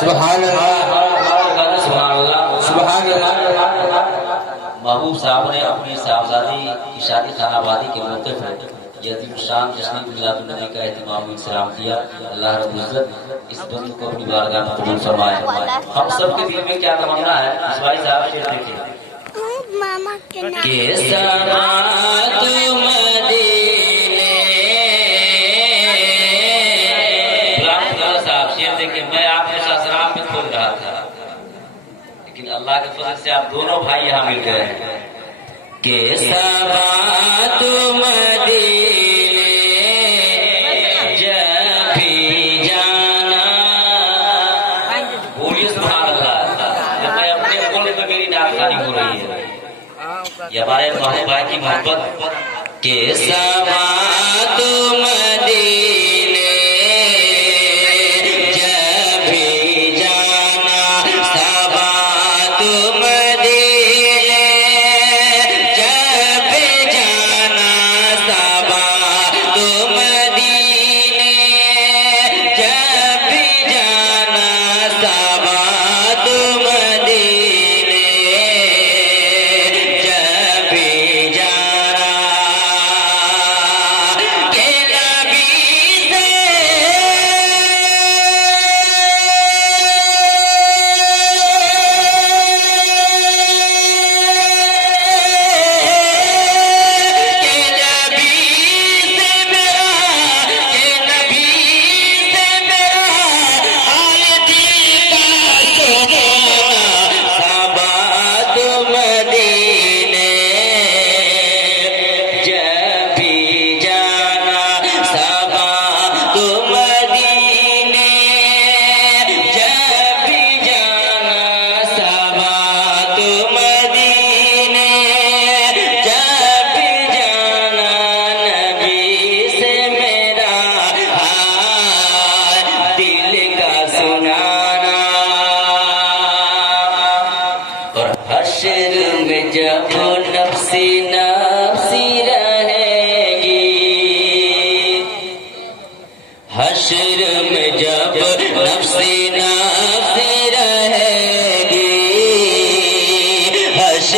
سبحان اللہ سبحان اللہ سبحان اللہ۔ محبوب صاحب نے اپنی صاحبزادی کی شادی خانہ آبادی کے موقع پر یتیم شان جشن میلاد النبی کا اہتمام و انسلام کیا۔ اللہ رب العزت اس بند کو اپنی بارگاہ میں قبول فرمائے۔ ہم سب کے دل میں کیا تمنا ہے اس بھائی صاحب سے دیکھیں کہ سرات مدینے صاحب شیر دیکھیں میں آپ کے ساتھ شراب میں کھول رہا تھا لیکن اللہ کے فضل سے آپ دونوں بھائی یہاں مل گئے ہیں کہ سرات مدینے جب بھی جانا بولیے سبحان اللہ۔ جب میں اپنے بولے تو میری ناکاری ہو رہی ہے یہ ہمارے محبوب بھائی کی محبت کہ سوات مدینے جب بھی جانا سوات مدینے جب بھی جانا سوات مدینے جب بھی جانا سوات مدینے جب بھی جانا کہ نبی سے حشر میں جب نفسی نہ